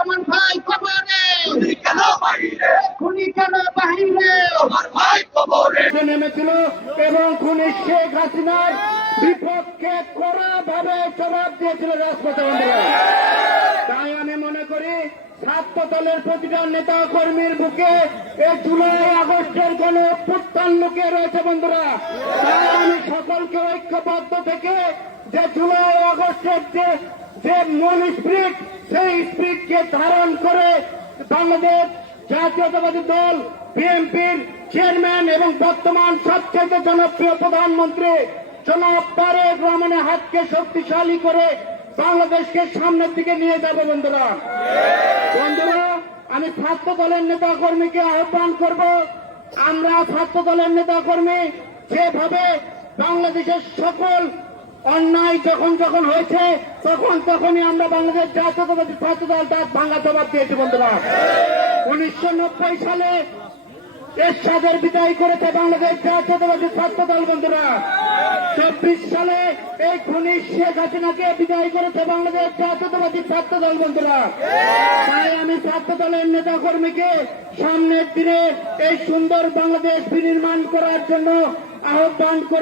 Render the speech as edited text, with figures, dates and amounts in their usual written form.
আমার ভাই কবরে খুনি কেন বাহিরে নেমেছিল এবং খুনি শেখ হাসিনার বিপক্ষে কড়া ভাবে জবাব দিয়েছিল রাজপথে। তাই আমি মনে করি ছাত্র দলের প্রতিটা নেতা কর্মীর বুকে এই জুলাই আগস্টের কোন অভ্যুত্থান লুকিয়ে রয়েছে বন্ধুরা। তাই আমি সকলকে ঐক্যবদ্ধ থেকে যে জুলাই আগস্টের যে মূল স্পিরিট, সেই স্পিরিটকে ধারণ করে বাংলাদেশ জাতীয়তাবাদী দল বিএনপির চেয়ারম্যান এবং বর্তমান সবচেয়ে জনপ্রিয় প্রধানমন্ত্রী জনাব তারেক রহমানের হাতকে শক্তিশালী করে বাংলাদেশকে সামনের দিকে নিয়ে যাবে বন্ধুরা। আমি ছাত্র দলের নেতা কর্মীকে আহ্বান করব, আমরা ছাত্র দলের নেতা কর্মী যেভাবে বাংলাদেশের সকল অন্যায় যখন হয়েছে তখনই আমরা বাংলাদেশ জাতীয়তাবাদী ছাত্র দল তার ভাঙা জবাব দিয়েছি বন্ধুরা। 1990 সালে এরশাদের বিদায় করেছে বাংলাদেশ জাতীয়তাবাদী ছাত্র দল বন্ধুরা। 24 সালে এই খুনি শেখ হাসিনাকে বিদায় করেছে বাংলাদেশ জাতীয়তাবাদী ছাত্র দল বন্ধুরা। তাই আমি ছাত্র দলের নেতা কর্মীকে সামনের দিনে এই সুন্দর বাংলাদেশ বিনির্মাণ করার জন্য আহ্বান করে